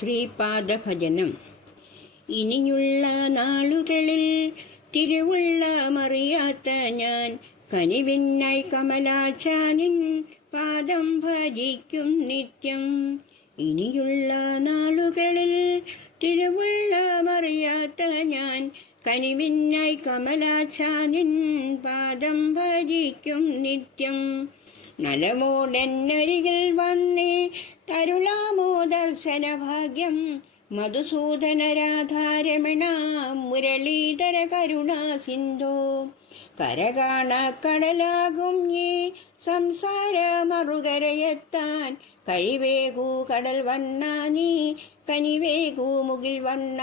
ശ്രീപാദഭജനം. ഇനിയുള്ള നാളുകളിൽ തിരുവുള്ളമറിയാത്ത ഞാൻ കനിവിനായി കമലാക്ഷാനിൻ പാദം ഭജിക്കും നിത്യം. ഇനിയുള്ള നാളുകളിൽ തിരുവുള്ളമറിയാത്ത ഞാൻ കനിവിനായി കമലാക്ഷാനിൻ പാദം ഭജിക്കും നിത്യം. നലമോടെന്നരികിൽ വന്നേ തരുളാമോ ദർശനഭാഗ്യം. മധുസൂദന രാധാരമണ മുരളീധര കരുണാ സിന്ധോ. കരകാണ കടലാകും ഈ സംസാര മറുകരയെത്താൻ കഴിവേകൂ കടൽ വന്ന നീ കനിവേകൂ മുകിൽ വന്ന.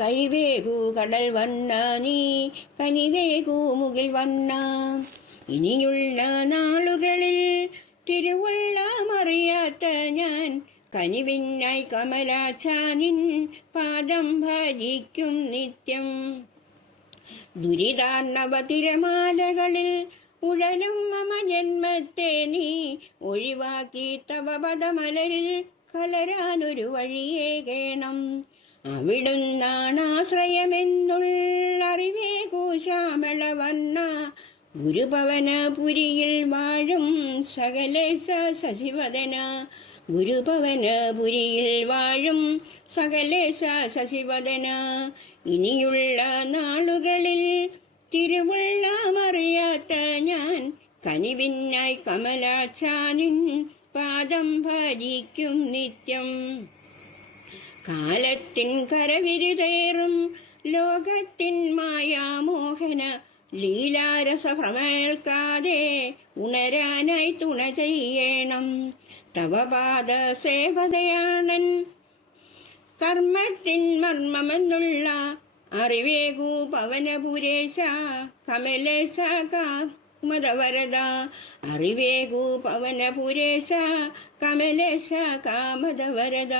കഴിവേകൂ കടൽ വന്ന നീ കനിവേകൂ മുകിൽ വന്ന. ഇനിയുള്ള നാളുകളിൽ തിരുവുള്ളമറിയാത്ത ഞാൻ കനിവിനായി കമലാക്ഷാനിൻ പാദം ഭജിക്കും നിത്യം. ദുരിതാർണവ തിരമാലകളിൽ ഉഴലും മമ ജന്മത്തെ നീ ഒഴിവാക്കി തവ പദമലരിൽ കലരാനൊരു വഴിയേകേണം. അവിടുന്നാണാശ്രയമെന്നുള്ളറിവേകൂ ശ്യാമള വർണ്ണ. ഗുരുഭവനപുരിയിൽ വാഴും സകലേശ ശശിവദന. ഗുരുഭവനപുരിയിൽ വാഴും സകലേശ ശശിവദന. ഇനിയുള്ള നാളുകളിൽ തിരുവുള്ളമറിയാത്ത ഞാൻ കനിവിനായി കമലാക്ഷാനിൻ പാദം ഭജിക്കും നിത്യം. കാലത്തിൻ കരവിരുതേറും ലോകത്തിൻ മായാമോഹന ലീലാരസഭ്രമേൽക്കാതെ ഉണരാനായി തുണ ചെയ്യണം. തവ പാദ സേവതയാണൻ കർമ്മത്തിൻ മർമ്മമെന്നുള്ള അറിവേകൂ പവനപുരേശ കമലേശ കാമദവരദ. അറിവേകൂ പവനപുരേശ കമലേശ കാമദവരദ.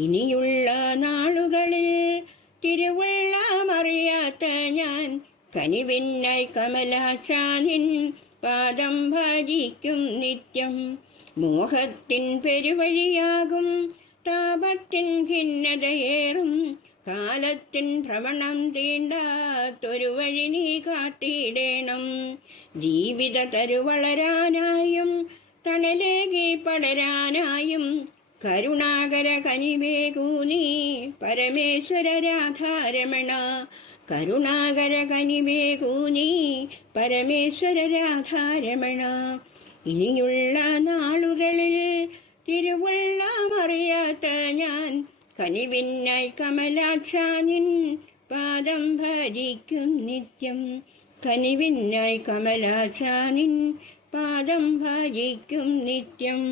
ഇനിയുള്ള നാളുകളിൽ തിരുവുള്ളമറിയാത്ത ഞാൻ കനിവിനായി കമലാക്ഷാനിൻ പാദം ഭജിക്കും നിത്യം. മോഹത്തിൻ പെരുവഴിയാകും താപത്തിൻ ഖിന്നതയേറും കാലത്തിൻ ഭ്രമണം തീണ്ടാത്തൊരു വഴി നീ കാട്ടിയിടേണം. ജീവിത തരുവളരാനായും തണലേകി പടരാനായും കരുണാകര കനിവേകൂ നീ പരമേശ്വര രാധാരമണ. കരുണാകര കനിവേകൂ നീ പരമേശ്വര രാധാരമണ. ഇനിയുള്ള നാളുകളിൽ തിരുവുള്ളമറിയാത്ത ഞാൻ കനിവിനായി കമലാക്ഷാനിൻ പാദം ഭജിക്കും നിത്യം. കനിവിനായി കമലാക്ഷാനിൻ പാദം ഭജിക്കും നിത്യം.